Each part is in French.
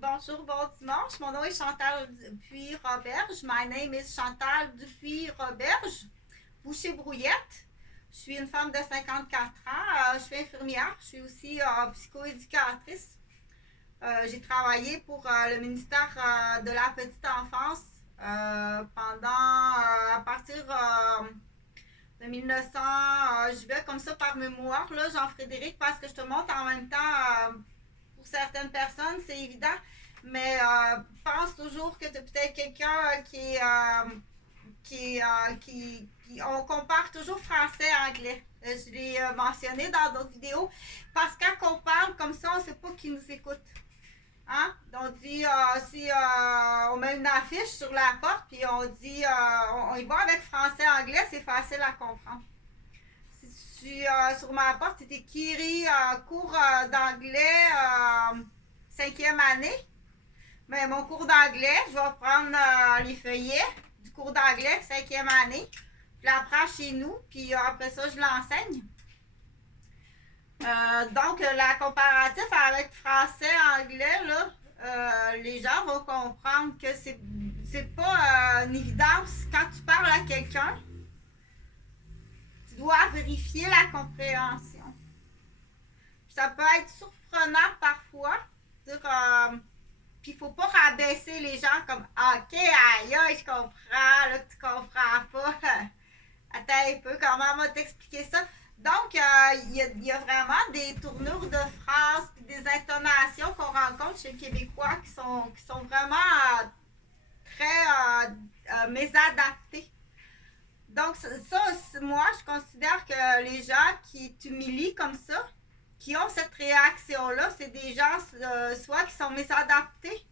Bonjour, bon dimanche. Mon nom est Chantal Dupuis-Roberge. My name is Chantal Dupuis-Roberge. Boucher-Brouillette. Je suis une femme de 54 ans. Je suis infirmière. Je suis aussi psychoéducatrice. J'ai travaillé pour le ministère de la petite enfance à partir de 1900. Je vais comme ça par mémoire, là, Jean-Frédéric, parce que je te montre en même temps. Pour certaines personnes, c'est évident, mais pense toujours que tu as peut-être quelqu'un on compare toujours français-anglais. Je l'ai mentionné dans d'autres vidéos, parce que quand on parle comme ça, on ne sait pas qui nous écoute. Hein? On dit, si on met une affiche sur la porte, puis on dit, on y va avec français-anglais, c'est facile à comprendre. Sur ma porte, c'était Kiri, cours d'anglais, 5e année. Mais mon cours d'anglais, je vais prendre les feuillets du cours d'anglais, 5e année. Je l'apprends chez nous, puis après ça, je l'enseigne. Donc, la comparatif avec français-anglais, là, les gens vont comprendre que c'est pas une évidence. Quand tu parles à quelqu'un, tu dois vérifier la compréhension. Ça peut être surprenant parfois. Puis il faut pas rabaisser les gens comme OK, aïe, aïe, je comprends, là, tu comprends pas. Attends un peu, comment on va t'expliquer ça? Donc, il y a vraiment des tournures de phrases et des intonations qu'on rencontre chez le Québécois qui sont vraiment très mésadaptées. Donc, moi, je considère que les gens qui t'humilient comme ça, qui ont cette réaction-là, c'est des gens soit qui sont mésadaptés,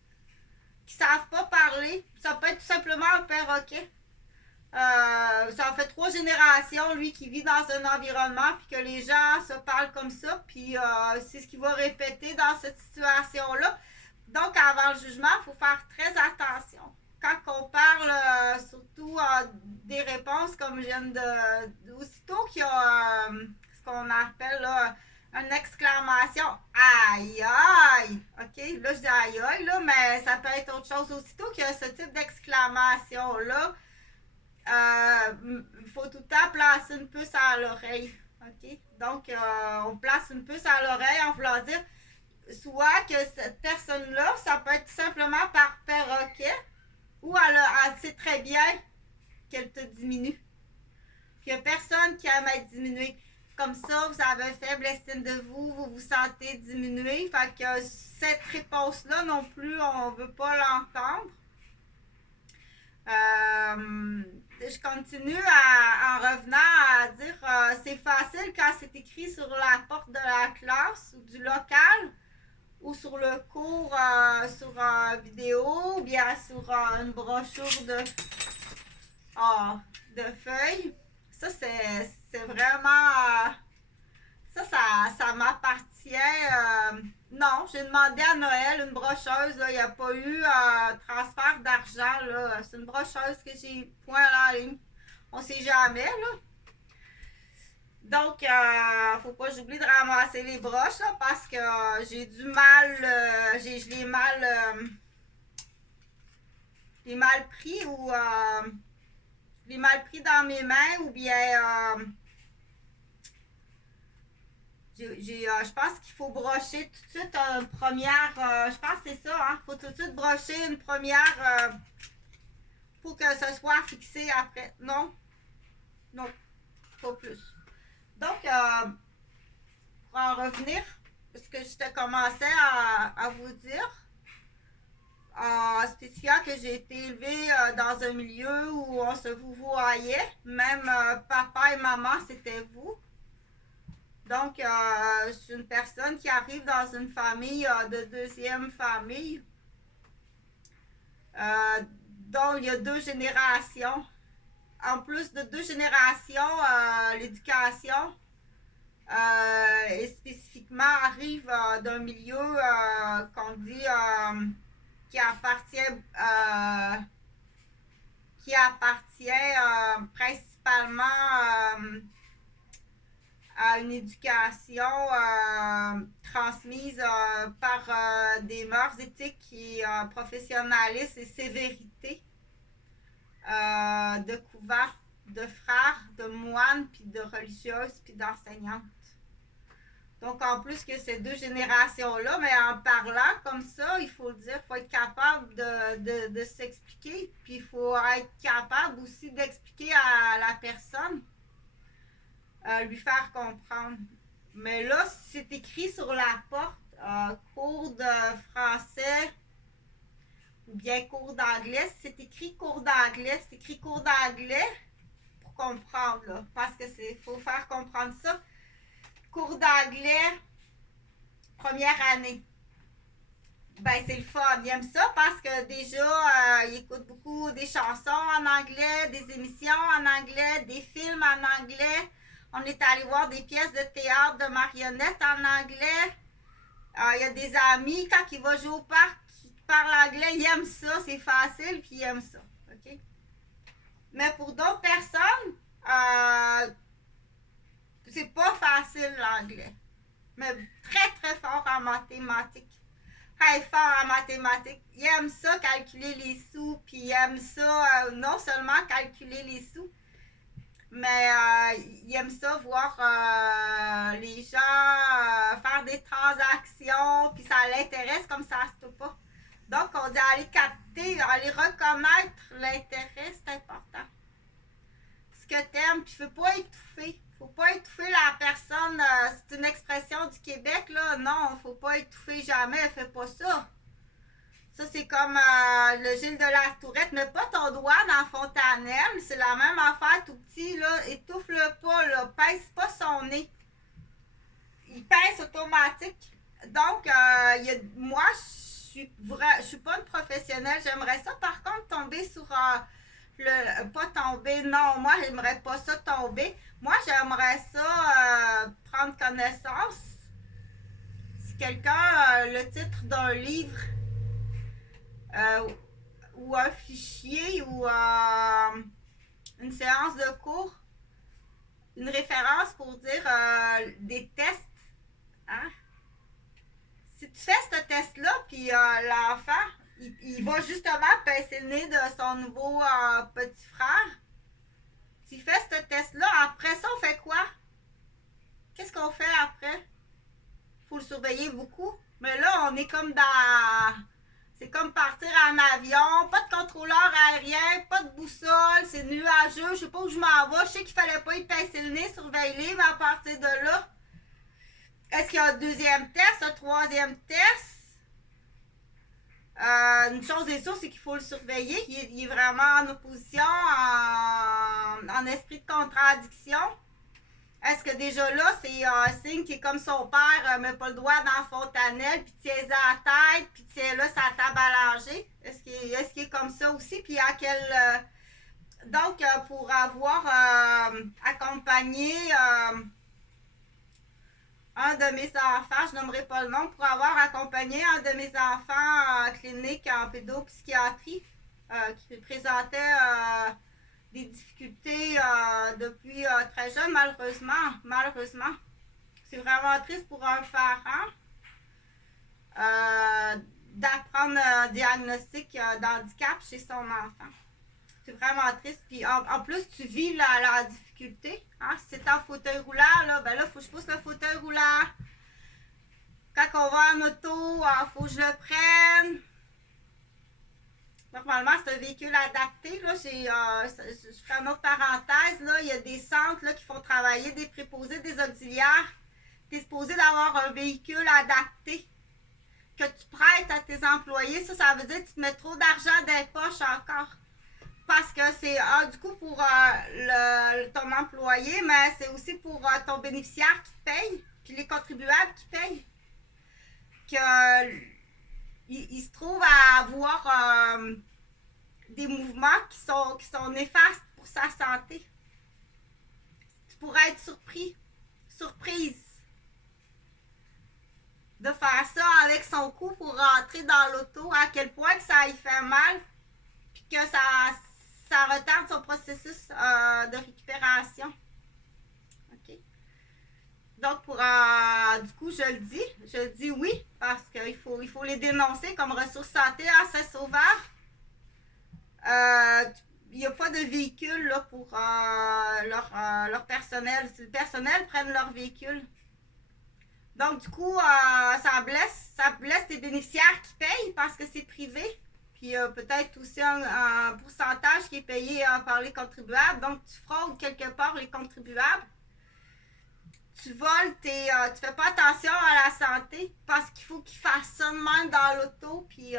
qui savent pas parler. Ça peut être tout simplement un perroquet. Ça en fait 3 générations, lui, qui vit dans un environnement, puis que les gens se parlent comme ça, puis c'est ce qu'il va répéter dans cette situation-là. Donc, avant le jugement, il faut faire très attention. Quand on parle surtout des réponses, comme je viens aussitôt qu'il y a ce qu'on appelle là, une exclamation aïe aïe. OK, là je dis aïe aïe, là, mais ça peut être autre chose. Aussitôt qu'il y a ce type d'exclamation-là, il faut tout le temps placer une puce à l'oreille. OK? Donc, on place une puce à l'oreille en voulant dire soit que cette personne-là, ça peut être simplement par perroquet, ou elle sait très bien qu'elle te diminue. Qu'il n'y a personne qui aime être diminué. Comme ça, vous avez faible estime de vous, vous vous sentez diminué. Fait que cette réponse-là non plus, on ne veut pas l'entendre. Je continue en revenant à dire c'est facile quand c'est écrit sur la porte de la classe ou du local ou sur le cours sur vidéo ou bien sur une brochure de feuilles. Ça, c'est vraiment ça m'appartient. Non, j'ai demandé à Noël une brocheuse. Il n'y a pas eu transfert d'argent. C'est une brocheuse que j'ai point à la ligne. On sait jamais. Là. Donc, faut pas que j'oublie de ramasser les broches là, parce que j'ai du mal. Je l'ai mal pris ou je l'ai mal pris dans mes mains ou bien. Je pense qu'il faut brocher tout de suite une première. Je pense que c'est ça, hein? Il faut tout de suite brocher une première pour que ce soit fixé après. Non, non, pas plus. Donc, pour en revenir, ce que je te commençais à vous dire, en spécifiant que j'ai été élevée dans un milieu où on se vous voyait, même papa et maman, c'était vous. Donc, je suis une personne qui arrive dans une famille de deuxième famille, dont il y a 2 générations. En plus de 2 générations, l'éducation et spécifiquement arrive d'un milieu qu'on dit qui appartient principalement à une éducation transmise par des mœurs éthiques et professionnalisme et sévérité de couvents, de frères, de moines, puis de religieuses, puis d'enseignantes. Donc, en plus que ces deux générations-là, mais en parlant comme ça, il faut le dire, il faut être capable de s'expliquer, puis il faut être capable aussi d'expliquer à la personne, lui faire comprendre. Mais là, c'est écrit sur la porte, cours de français ou bien cours d'anglais. C'est écrit cours d'anglais, c'est écrit cours d'anglais pour comprendre, là, parce que faut faire comprendre ça. Cours d'anglais, première année. Ben, c'est le fun. Il aime ça parce que déjà, il écoute beaucoup des chansons en anglais, des émissions en anglais, des films en anglais. On est allé voir des pièces de théâtre de marionnettes en anglais. Il y a des amis, quand il va jouer au parc, qui parlent anglais, il aime ça, c'est facile, puis il aime ça. OK? Mais pour d'autres personnes, c'est pas facile l'anglais. Mais très, très fort en mathématiques. Très fort en mathématiques. Il aime ça, calculer les sous, puis il aime ça, non seulement calculer les sous, mais il aime ça voir les gens faire des transactions, puis ça l'intéresse comme ça se peut pas. Donc, on dit aller capter, aller reconnaître l'intérêt, c'est important. Ce que t'aimes, puis il ne faut pas étouffer. Faut pas étouffer la personne. C'est une expression du Québec, là. Non, faut pas étouffer jamais. Fais pas ça. Ça, c'est comme le Gilles de la Tourette. Mets pas ton doigt dans la fontanelle. C'est la même affaire tout petit, là. Étouffe-le pas, là. Pèse pas son nez. Il pèse automatique. Donc, moi, je suis pas une professionnelle. J'aimerais ça, par contre, tomber sur... pas tomber, non, moi j'aimerais pas ça tomber. Moi j'aimerais ça prendre connaissance. Si quelqu'un a le titre d'un livre ou un fichier ou une séance de cours, une référence pour dire des tests. Hein? Si tu fais ce test-là, puis l'enfant, il va justement pincer le nez de son nouveau petit frère. Tu fais ce test-là, après ça, on fait quoi? Qu'est-ce qu'on fait après? Il faut le surveiller beaucoup. Mais là, on est comme dans... C'est comme partir en avion, pas de contrôleur aérien, pas de boussole, c'est nuageux, je sais pas où je m'en vais. Je sais qu'il fallait pas y pincer le nez, surveiller, mais à partir de là, est-ce qu'il y a un deuxième test, un troisième test? Une chose est sûre, c'est qu'il faut le surveiller. Il est vraiment en opposition, en esprit de contradiction. Est-ce que déjà là, c'est un signe qui est comme son père, met pas le doigt dans la fontanelle, puis tient à la tête, puis tient là sa table à langer? Est-ce qu'il est comme ça aussi? Puis à quel... donc, pour avoir accompagné un de mes enfants, je nommerai pas le nom, pour avoir accompagné un de mes enfants en clinique en pédopsychiatrie qui présentait des difficultés depuis très jeune, malheureusement. C'est vraiment triste pour un parent d'apprendre un diagnostic d'handicap chez son enfant. C'est vraiment triste. Puis en plus, tu vis la difficulté. Hein? Si c'est en fauteuil roulant, là, ben là, il faut que je pousse le fauteuil roulant. Quand on va en auto, il faut que je le prenne. Normalement, c'est un véhicule adapté. Là, je ferai une autre parenthèse. Là, il y a des centres là, qui font travailler des préposés, des auxiliaires. Tu es supposé d'avoir un véhicule adapté que tu prêtes à tes employés. Ça veut dire que tu te mets trop d'argent dans les poches encore. Parce que c'est du coup pour ton employé, mais c'est aussi pour ton bénéficiaire qui paye, puis les contribuables qui payent. Il se trouve à avoir des mouvements qui sont néfastes pour sa santé. Tu pourrais être surprise de faire ça avec son cou pour rentrer dans l'auto, à quel point que ça y fait mal, puis que ça retarde son processus de récupération. OK? Donc, du coup, je le dis oui, parce qu'il faut les dénoncer comme ressources santé à Saint-Sauveur. Il n'y a pas de véhicule là, pour leur personnel. Si le personnel prenne leur véhicule. Donc, du coup, ça blesse les bénéficiaires qui payent parce que c'est privé. Puis peut-être aussi un pourcentage qui est payé par les contribuables. Donc, tu fraudes quelque part les contribuables. Tu voles, tu fais pas attention à la santé parce qu'il faut qu'ils fassent ça de même dans l'auto. Puis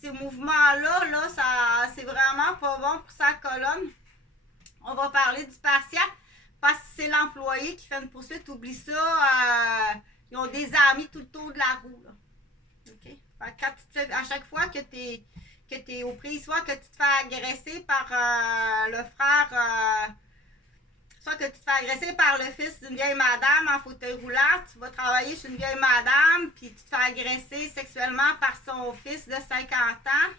ces mouvements-là, c'est vraiment pas bon pour sa colonne. On va parler du patient parce que c'est l'employé qui fait une poursuite. Oublie ça. Ils ont des amis tout le tour de la roue. Là. Okay? Quand tu te fais, à chaque fois que tu es aux prises, soit que tu te fais agresser par le frère, soit que tu te fais agresser par le fils d'une vieille madame en fauteuil roulant, tu vas travailler chez une vieille madame, puis tu te fais agresser sexuellement par son fils de 50 ans.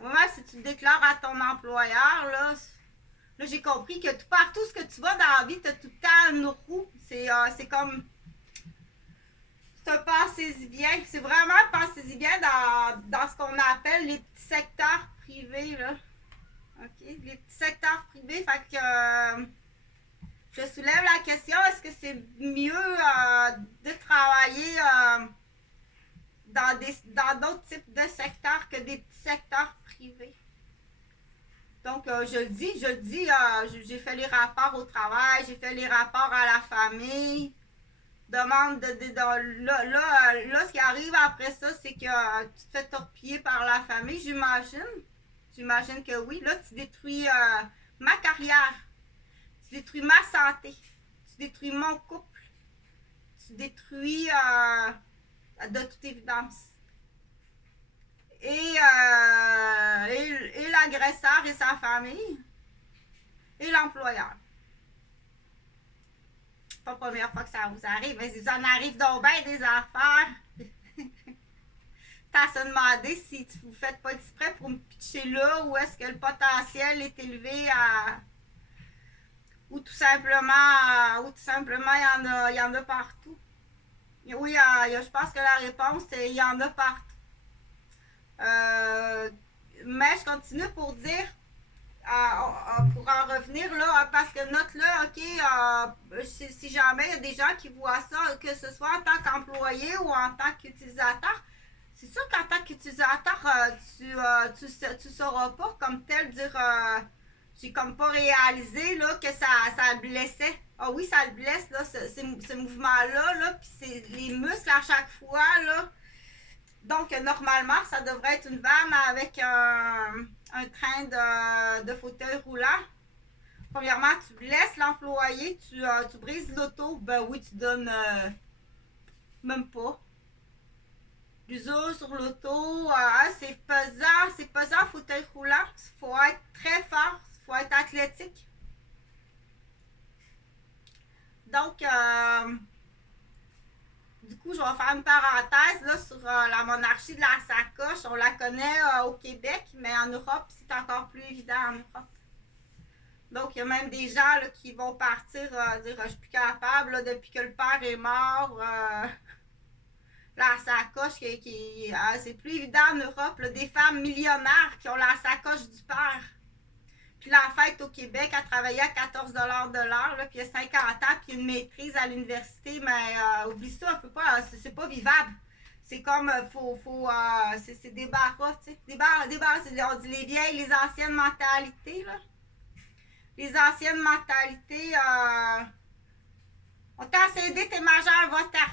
Au moment si tu te déclares à ton employeur, là j'ai compris que partout ce que tu vas dans la vie, tu as tout le temps une roue. C'est comme pensez-y bien. C'est vraiment pensez-y bien dans ce qu'on appelle les petits secteurs privés. Là. OK? Les petits secteurs privés. Fait que je soulève la question, est-ce que c'est mieux de travailler dans d'autres types de secteurs que des petits secteurs privés? Donc, je le dis, j'ai fait les rapports au travail, j'ai fait les rapports à la famille. Demande là, ce qui arrive après ça, c'est que tu te fais torpiller par la famille, j'imagine. J'imagine que oui. Là, tu détruis ma carrière. Tu détruis ma santé. Tu détruis mon couple. Tu détruis de toute évidence. Et l'agresseur et sa famille. Et l'employeur. C'est pas la première fois que ça vous arrive, mais ça en arrive donc bien des affaires. T'as à se demander si vous faites pas exprès pour me pitcher là ou est-ce que le potentiel est élevé à. Ou tout simplement, il y en a partout. Oui, je pense que la réponse, c'est il y en a partout. Mais je continue pour dire, pour en revenir là, parce que note là, ok, si jamais il y a des gens qui voient ça, que ce soit en tant qu'employé ou en tant qu'utilisateur, c'est sûr qu'en tant qu'utilisateur, tu sauras pas comme tel dire j'ai comme pas réalisé là, que ça le blessait. Ah oui, ça le blesse, là, ce mouvement-là, là, puis c'est les muscles à chaque fois, là. Donc, normalement, ça devrait être une vanne avec un train de fauteuil roulant. Premièrement, tu blesses l'employé, tu brises l'auto. Ben oui, tu donnes même pas. L'usure sur l'auto, c'est pesant, fauteuil roulant. Il faut être très fort, il faut être athlétique. Donc, du coup, je vais faire une parenthèse là, sur la monarchie de la sacoche. On la connaît au Québec, mais en Europe, c'est encore plus évident en Europe. Donc, il y a même des gens là, qui vont partir dire je suis plus capable là, depuis que le père est mort. La sacoche, c'est plus évident en Europe. Là, des femmes millionnaires qui ont la sacoche du père. Puis là, en fait, au Québec, elle travaillait à 14 de l'heure, là, puis il y a 50 ans, puis une maîtrise à l'université, mais oublie ça, on peut pas, c'est pas vivable. C'est comme, c'est des barras, tu sais. Des barras, on dit les vieilles, les anciennes mentalités, là. Les anciennes mentalités, on t'a cédé tes majeurs votants.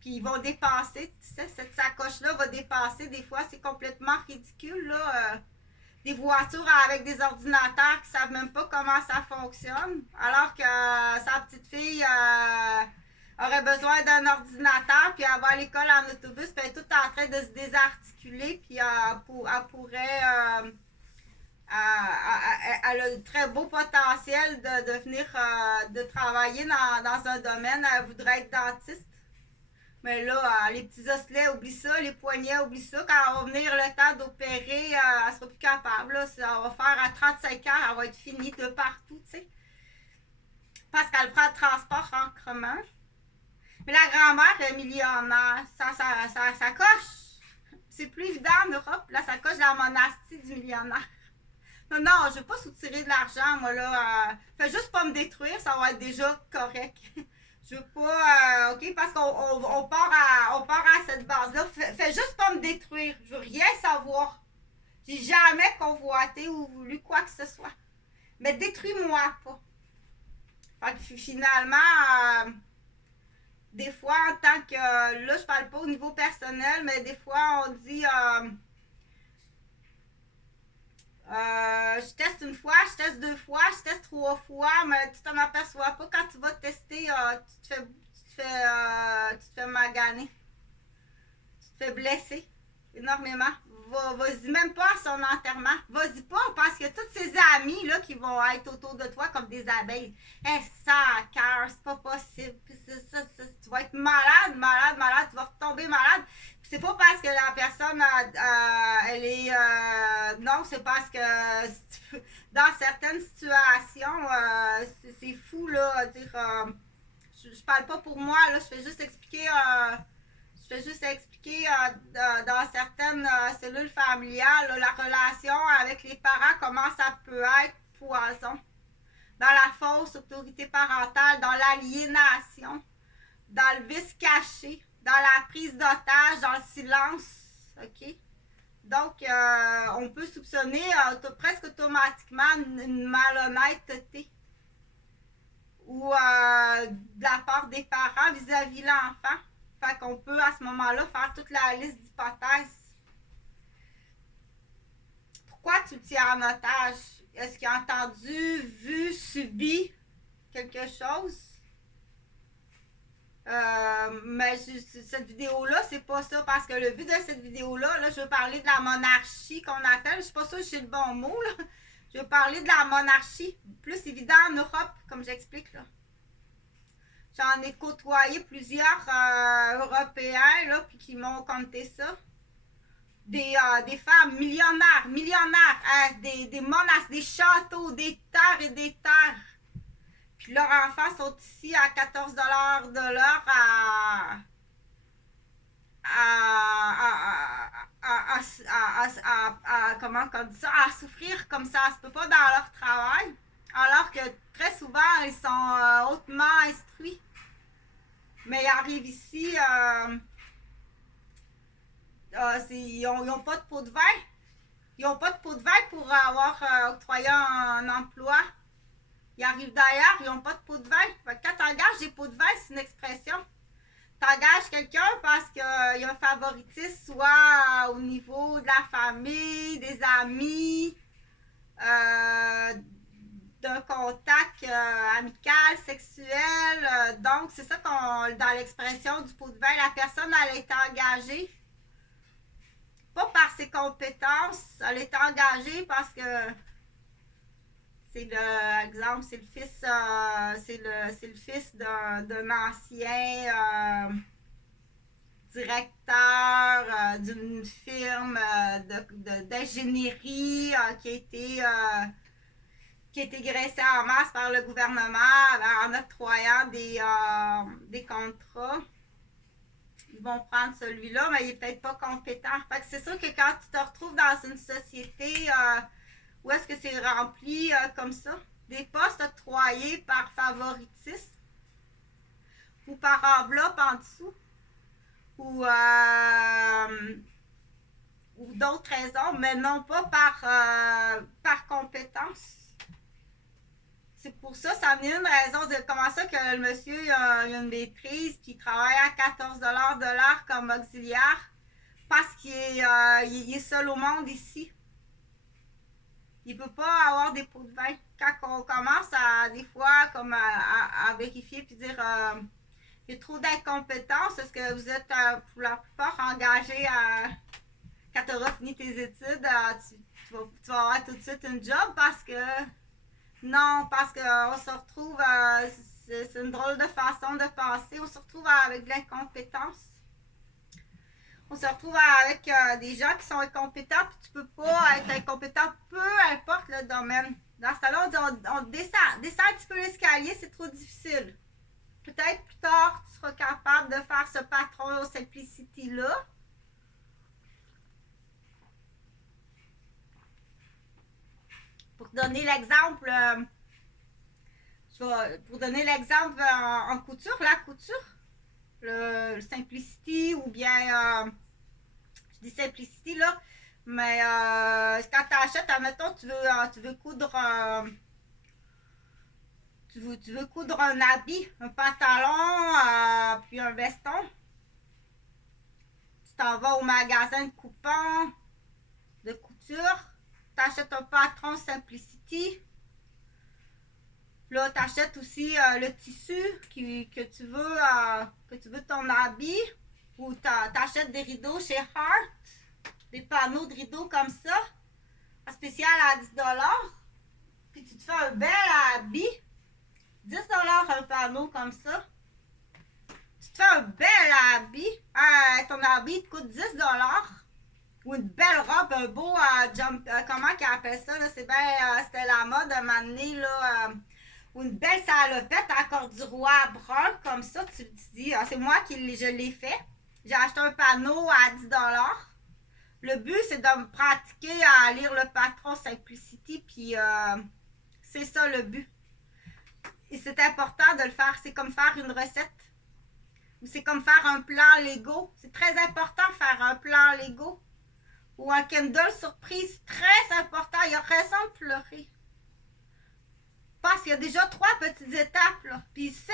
Puis ils vont dépasser, tu sais, cette sacoche-là va dépasser, des fois, c'est complètement ridicule, là. Des voitures avec des ordinateurs qui ne savent même pas comment ça fonctionne, alors que sa petite fille aurait besoin d'un ordinateur, puis elle va à l'école en autobus, puis elle est toute en train de se désarticuler, puis elle pourrait. Elle a un très beau potentiel de venir de travailler dans un domaine. Elle voudrait être dentiste. Mais là, les petits osselets, oublie ça. Les poignets, oublie ça. Quand va venir le temps d'opérer, elle sera plus capable. Là. Ça va faire à 35 ans, elle va être finie de partout, tu sais. parce qu'elle prend le transport en commun. Mais la grand-mère est millionnaire. Ça coche. C'est plus évident en Europe. Là, ça coche la monastie du millionnaire. Non, non, je veux pas soutirer de l'argent, moi, là. Fais juste pas me détruire, ça va être déjà correct. Je veux pas, OK, parce qu'on part à cette base-là. Fais juste pas me détruire. Je veux rien savoir. J'ai jamais convoité ou voulu quoi que ce soit. Mais détruis-moi pas. Fait que finalement, des fois, en tant que. Là, je parle pas au niveau personnel, mais des fois, on dit. Je teste une fois, je teste deux fois, je teste trois fois, mais tu t'en aperçois pas. Quand tu vas tester, tu te fais maganer. Tu te fais blesser énormément. Vas-y même pas à son enterrement. Vas-y pas parce que tous ces amis là qui vont être autour de toi comme des abeilles. Eh, ça à cœur, c'est pas possible. Tu vas être malade, malade, malade. Tu vas tomber malade. Puis c'est pas parce que la personne, elle est. Non, c'est parce que dans certaines situations, c'est fou là. Dire, je parle pas pour moi, là, je fais juste expliquer. Dans certaines cellules familiales, là, la relation avec les parents, comment ça peut être poison. Dans la fausse autorité parentale, dans l'aliénation, dans le vice caché, dans la prise d'otage, dans le silence. OK? Donc, on peut soupçonner presque automatiquement une malhonnêteté ou de la part des parents vis-à-vis de l'enfant. Fait qu'on peut à ce moment-là faire toute la liste d'hypothèses. Pourquoi tu le tiens en otage? Est-ce qu'il a entendu, vu, subi quelque chose? Mais cette vidéo-là, c'est pas ça. Parce que le but de cette vidéo-là, là, je veux parler de la monarchie qu'on appelle. Je suis pas sûre que j'ai le bon mot, là. Je veux parler de la monarchie. Plus évident en Europe, comme j'explique, là. J'en ai côtoyé plusieurs Européens, là, puis qui m'ont conté ça. Des femmes millionnaires, des monastes, des châteaux, des terres et des terres. Puis leurs enfants sont ici à 14$ de l'heure comment on dit ça, à souffrir comme ça se peut pas dans leur travail. Alors que très souvent, ils sont hautement instruits. Mais ils arrivent ici, ils n'ont pas de pot de vin. Ils n'ont pas de pot de vin pour avoir octroyé un emploi. Ils arrivent d'ailleurs, ils n'ont pas de pot de vin. Fait que quand tu engages des pots de vin, c'est une expression. Tu engages quelqu'un parce qu'il y a un favoritisme, soit au niveau de la famille, des amis, d'un contact amical, sexuel. Donc, c'est ça qu'on, dans l'expression du pot de vin, la personne, elle a été engagée. Pas par ses compétences, elle est engagée parce que c'est l'exemple, c'est le fils d'un ancien directeur d'une firme d'ingénierie qui a été graissé en masse par le gouvernement en octroyant des contrats. Ils vont prendre celui-là, mais il n'est peut-être pas compétent. Fait que c'est sûr que quand tu te retrouves dans une société où est-ce que c'est rempli comme ça, des postes octroyés par favoritisme ou par enveloppe en dessous ou d'autres raisons, mais non pas par compétence. C'est pour ça, ça en est une raison. De comment ça que le monsieur il a une maîtrise puis il travaille à 14$ de l'heure comme auxiliaire parce qu'il est seul au monde ici. Il ne peut pas avoir des pots de vin. Quand on commence des fois comme à vérifier puis dire il y a trop d'incompétence, est-ce que vous êtes pour la plupart engagés quand tu auras fini tes études, tu vas avoir tout de suite un job parce que non, parce qu'on se retrouve, c'est une drôle de façon de penser, on se retrouve avec de l'incompétence. On se retrouve avec des gens qui sont incompétents, puis tu peux pas être incompétent, peu importe le domaine. Dans ce temps-là, on descend. Descend un petit peu l'escalier, c'est trop difficile. Peut-être plus tard, tu seras capable de faire ce patron Simplicity-là. Pour donner l'exemple, pour donner l'exemple en couture, la couture, le Simplicity ou bien, je dis Simplicity là, mais quand tu achètes, admettons, tu veux coudre tu veux coudre un habit, un pantalon, puis un veston. Tu t'en vas au magasin de coupons, de couture, tu achètes un patron Simplicity. Là, tu achètes aussi le tissu que tu veux ton habit. Ou tu achètes des rideaux chez Hart, des panneaux de rideaux comme ça, en spécial à 10$. Puis tu te fais un bel habit, 10$ un panneau comme ça. Tu te fais un bel habit, ton habit te coûte 10$. Ou une belle robe, un beau comment qu'ils appellent ça, là, c'est bien, c'était la mode un moment donné, là, ou une belle salopette à corduroy brun, comme ça, tu te dis, c'est moi je l'ai fait. J'ai acheté un panneau à 10$. Le but, c'est de me pratiquer à lire le patron Simplicity, puis c'est ça le but. Et c'est important de le faire, c'est comme faire une recette. Ou c'est comme faire un plan Lego. C'est très important de faire un plan Lego. Ou un Kindle surprise, très important. Il y a raison de pleurer. Parce qu'il y a déjà 3 petites étapes, là. Puis il sait.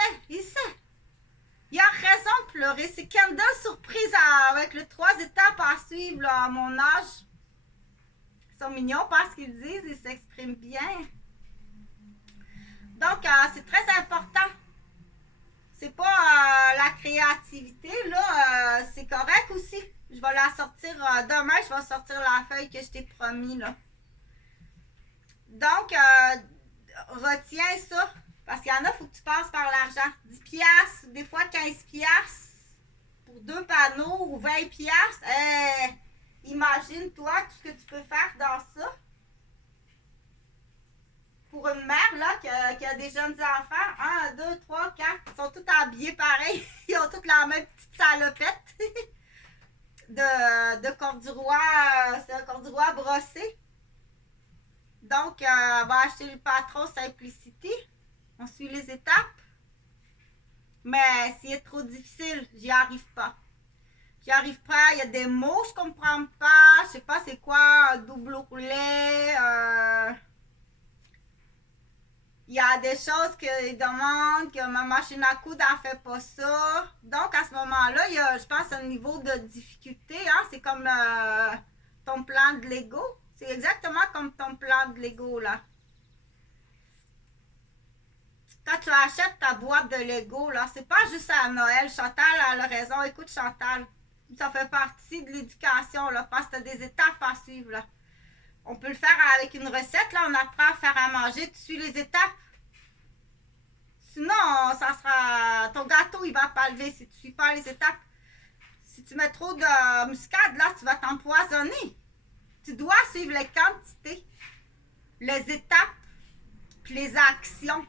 Il a raison de pleurer. C'est Kindle surprise avec les 3 étapes à suivre, là, à mon âge. Ils sont mignons parce qu'ils disent, ils s'expriment bien. Donc, c'est très important. C'est pas la créativité, là, c'est correct aussi. Je vais la sortir demain, je vais sortir la feuille que je t'ai promis, là. Donc, retiens ça. Parce qu'il y en a, il faut que tu passes par l'argent. 10$, des fois 15$ pour 2 panneaux ou 20$. Imagine-toi tout ce que tu peux faire dans ça. Pour une mère là, qui a des jeunes enfants, 1, 2, 3, 4, ils sont tous habillés pareil. Ils ont toutes la même petite salopette de corduroy, c'est un corduroy brossé. Donc, on va acheter le patron Simplicity. On suit les étapes. Mais c'est trop difficile, j'y arrive pas. J'y arrive pas, il y a des mots que je comprends pas. Je sais pas c'est quoi un double roulet. Il y a des choses qu'ils demandent, que ma machine à coudre ne fait pas ça. Donc, à ce moment-là, il y a, je pense, un niveau de difficulté. Hein? C'est comme ton plan de Lego. C'est exactement comme ton plan de Lego, là. Quand tu achètes ta boîte de Lego, là, c'est pas juste à Noël. Chantal a raison. Écoute, Chantal, ça fait partie de l'éducation, là, parce que tu as des étapes à suivre, là. On peut le faire avec une recette, là, on apprend à faire à manger, tu suis les étapes. Sinon, ça sera. Ton gâteau, il va pas lever si tu suis pas les étapes. Si tu mets trop de muscade, là, tu vas t'empoisonner. Tu dois suivre les quantités, les étapes, puis les actions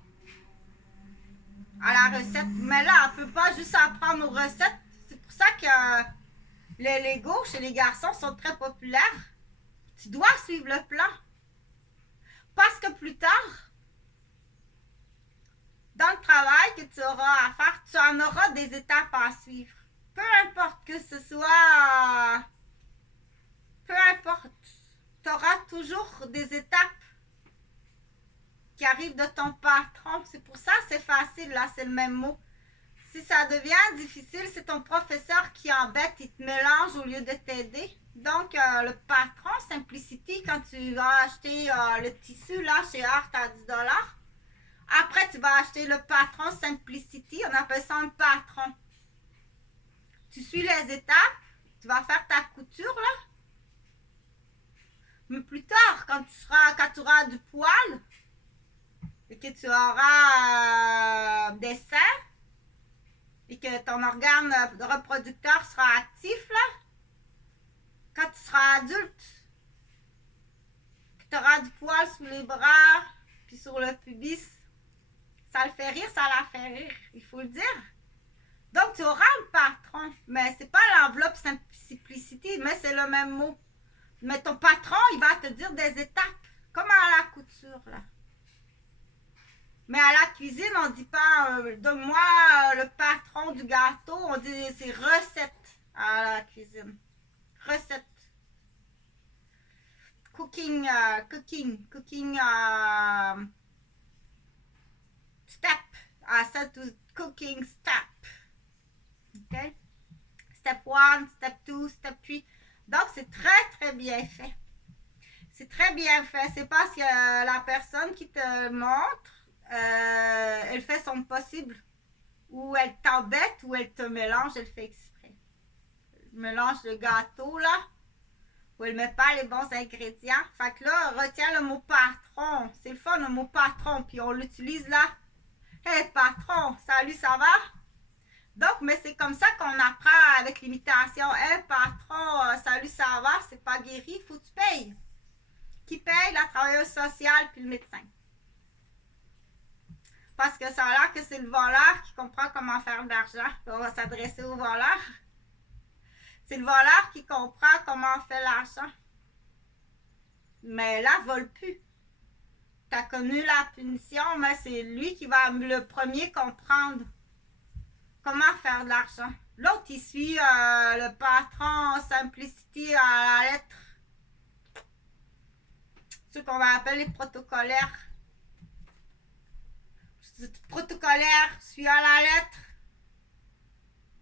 à la recette. Mais là, on ne peut pas juste apprendre aux recettes. C'est pour ça que les Lego chez les garçons sont très populaires. Tu dois suivre le plan. Parce que plus tard, dans le travail que tu auras à faire, tu en auras des étapes à suivre. Peu importe que ce soit... Peu importe. Tu auras toujours des étapes qui arrivent de ton patron. C'est pour ça que c'est facile, là, c'est le même mot. Si ça devient difficile, c'est ton professeur qui embête, il te mélange au lieu de t'aider. Donc, le patron Simplicity, quand tu vas acheter le tissu là chez Art à 10$, après tu vas acheter le patron Simplicity, on appelle ça un patron. Tu suis les étapes, tu vas faire ta couture là. Mais plus tard, quand tu auras du poil et que tu auras des seins, et que ton organe reproducteur sera actif, là, quand tu seras adulte, que tu auras du poil sous les bras, puis sur le pubis. Ça le fait rire, ça la fait rire, il faut le dire. Donc, tu auras un patron, mais c'est pas l'enveloppe simplicity, mais c'est le même mot. Mais ton patron, il va te dire des étapes, comme à la couture, là. Mais à la cuisine, on dit pas donne-moi le patron du gâteau, on dit c'est recette à la cuisine. Recette. Cooking step. I said to cooking step. Okay? Step 1, step 2, step 3. Donc, c'est très, très bien fait. C'est très bien fait. C'est parce que la personne qui te montre, elle fait son possible. Ou elle t'embête, ou elle te mélange, elle fait exprès. Elle mélange le gâteau, là, ou elle met pas les bons ingrédients. Fait que là, retiens le mot patron. C'est le fun, le mot patron. Puis on l'utilise là. Hey, patron, salut, ça va? Donc, mais c'est comme ça qu'on apprend avec l'imitation. Hey, patron, salut, ça va? C'est pas guéri, faut que tu payes. Qui paye? La travailleuse sociale puis le médecin. Parce que ça a l'air que c'est le voleur qui comprend comment faire de l'argent. On va s'adresser au voleur. C'est le voleur qui comprend comment on fait l'argent. Mais là, vole plus. Tu as connu la punition, mais c'est lui qui va le premier comprendre comment faire de l'argent. L'autre, il suit le patron Simplicity à la lettre. Ceux qu'on va appeler les protocolaires. Protocolaire, suit à la lettre.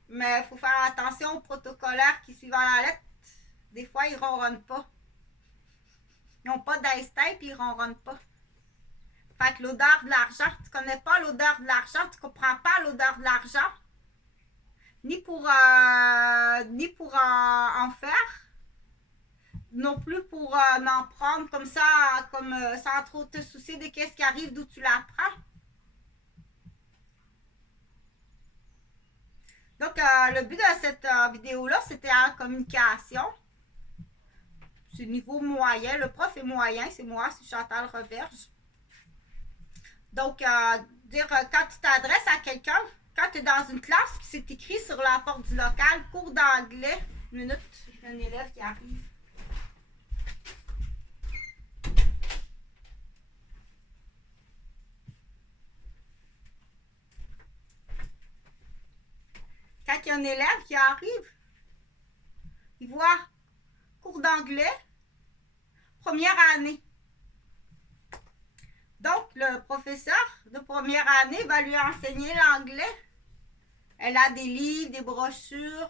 Mais il faut faire attention aux protocolaires qui suivent à la lettre. Des fois, ils ne ronronnent pas. Ils n'ont pas d'instinct et ils ne ronronnent pas. Fait que l'odeur de l'argent, tu connais pas l'odeur de l'argent, tu comprends pas l'odeur de l'argent, ni pour en faire, non plus pour en prendre comme ça, comme sans trop te soucier de qu'est-ce qui arrive, d'où tu la prends. Donc, le but de cette vidéo-là, c'était la communication. C'est niveau moyen. Le prof est moyen, c'est moi, c'est Chantal Roberge. Donc, quand tu t'adresses à quelqu'un, quand tu es dans une classe, puis c'est écrit sur la porte du local, cours d'anglais. Une minute, il y a un élève qui arrive. Quand il y a un élève qui arrive, il voit cours d'anglais, première année. Donc, le professeur de première année va lui enseigner l'anglais. Elle a des livres, des brochures.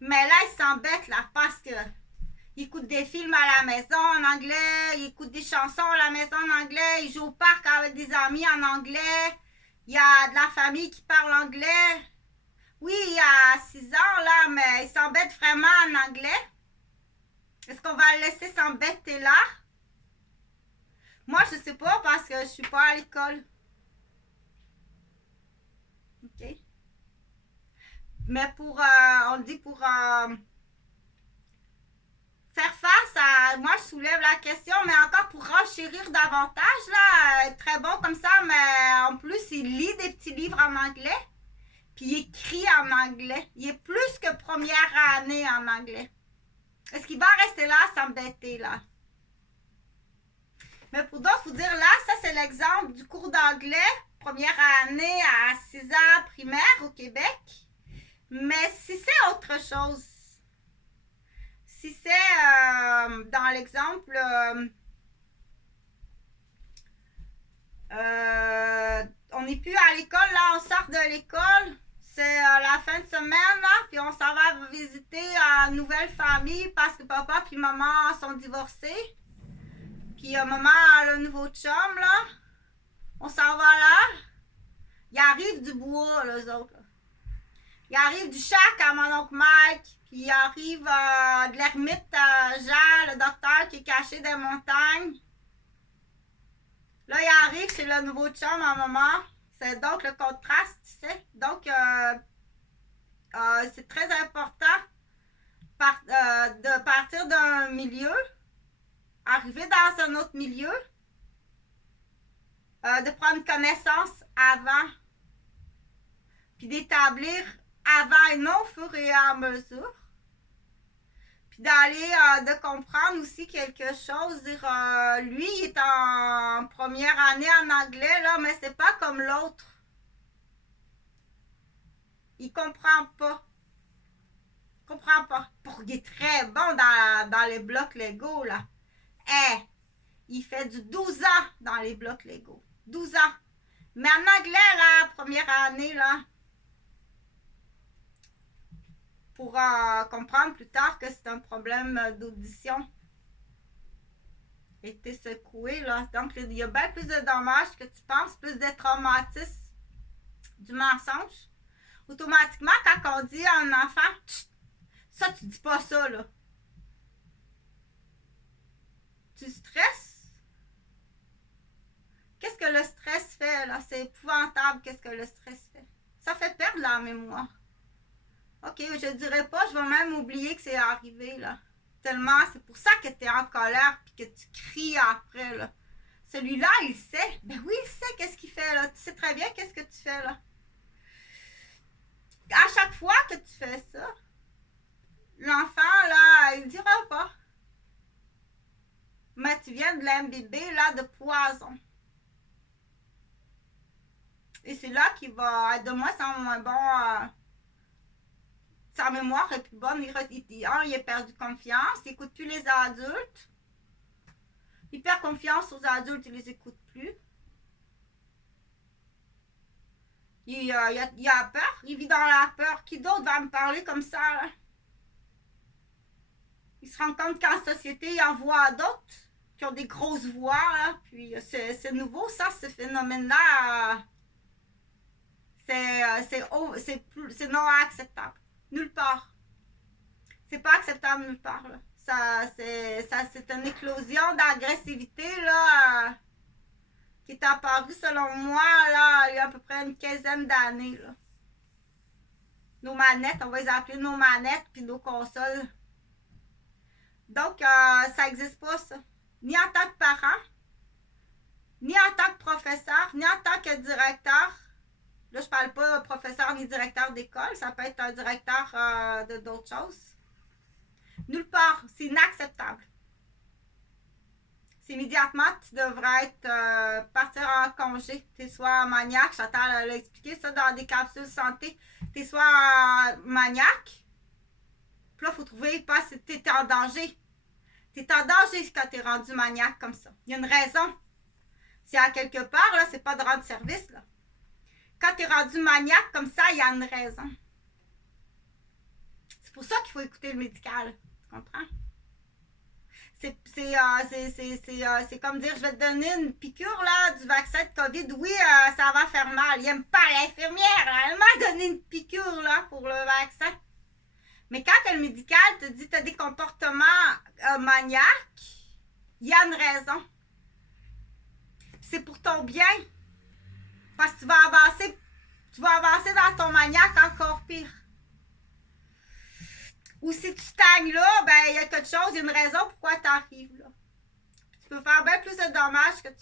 Mais là, il s'embête là parce que il écoute des films à la maison en anglais, il écoute des chansons à la maison en anglais, il joue au parc avec des amis en anglais, il y a de la famille qui parle anglais. Oui, il y a 6 ans là, mais il s'embête vraiment en anglais. Est-ce qu'on va le laisser s'embêter là? Moi, je sais pas parce que je suis pas à l'école. OK? Mais on dit pour faire face à... Moi, je soulève la question, mais encore pour renchérir davantage, là, très bon comme ça, mais en plus, il lit des petits livres en anglais, puis il écrit en anglais. Il est plus que première année en anglais. Est-ce qu'il va rester là, s'embêter, là? Mais pour d'autres, il faut dire, là, ça, c'est l'exemple du cours d'anglais, première année à 6 ans primaire au Québec. Mais si c'est autre chose, si c'est dans l'exemple, on n'est plus à l'école, là, on sort de l'école, c'est la fin de semaine, là, puis on s'en va visiter une nouvelle famille parce que papa puis maman sont divorcés. Puis maman a le nouveau chum, là. On s'en va là. Il arrive du bois, les autres, là. Il arrive du chac à mon oncle Mike, puis il arrive de l'ermite Jean, le docteur qui est caché dans les montagnes. Là, il arrive chez le nouveau chum à maman. C'est donc le contraste, tu sais. Donc, c'est très important de partir d'un milieu arriver dans un autre milieu, de prendre connaissance avant, puis d'établir avant et non au fur et à mesure, puis d'aller, de comprendre aussi quelque chose, dire, lui, il est en première année en anglais, là, mais c'est pas comme l'autre. Il comprend pas. Il comprend pas. Il est très bon dans les blocs Lego, là. Il fait du 12 ans dans les blocs Lego. 12 ans. Mais en anglais, là, première année, là, pour comprendre plus tard que c'est un problème d'audition. Et t'es secoué, là. Donc, il y a bien plus de dommages que tu penses, plus de traumatisme du mensonge. Automatiquement, quand on dit à un enfant, ça, tu dis pas ça, là. Tu stresses? Qu'est-ce que le stress fait, là? C'est épouvantable, qu'est-ce que le stress fait. Ça fait perdre la mémoire. Ok, je dirais pas, je vais même oublier que c'est arrivé, là. Tellement, c'est pour ça que tu es en colère et que tu cries après, là. Celui-là, il sait. Ben oui, il sait qu'est-ce qu'il fait, là. Tu sais très bien qu'est-ce que tu fais, là. À chaque fois que tu fais ça, l'enfant, là, il dira pas. Mais tu viens de l'imbiber, là, de poison. Et c'est là qu'il va être de moins en moins bon. Sa mémoire est plus bonne. Il a perdu confiance. Il n'écoute plus les adultes. Il perd confiance aux adultes. Il les écoute plus. Il a peur. Il vit dans la peur. Qui d'autre va me parler comme ça, là? Il se rend compte qu'en société, il en voit d'autres qui ont des grosses voix, là. Puis c'est nouveau, ça, ce phénomène-là. C'est non acceptable. Nulle part. C'est pas acceptable nulle part, là. C'est une éclosion d'agressivité, là, qui est apparue, selon moi, là, il y a à peu près une quinzaine d'années, là. Nos manettes, on va les appeler nos manettes, puis nos consoles. Donc, ça n'existe pas, ça. Ni en tant que parent, ni en tant que professeur, ni en tant que directeur. Là, je parle pas professeur ni directeur d'école. Ça peut être un directeur de d'autres choses. Nulle part. C'est inacceptable. C'est immédiatement, tu devrais être partir en congé. Tu es soit maniaque, Chantal l'a expliqué ça dans des capsules santé. Tu es soit maniaque. Puis là, il faut trouver pas si tu es en danger. Tu es en danger quand tu es rendu maniaque comme ça. Il y a une raison. Si à quelque part, là, c'est pas de rendre service, là. Quand tu es rendu maniaque comme ça, il y a une raison. C'est pour ça qu'il faut écouter le médical. Tu comprends? C'est comme dire, je vais te donner une piqûre là, du vaccin de COVID. Oui, ça va faire mal. Il n'aime pas l'infirmière. Là. Elle m'a donné une piqûre là, pour le vaccin. Mais quand le médical te dit que tu as des comportements maniaques, il y a une raison. C'est pour ton bien. Parce que tu vas avancer dans ton maniaque encore pire. Ou si tu stagnes là, ben il y a quelque chose, il y a une raison pourquoi tu arrives là. Tu peux faire bien plus de dommages que tu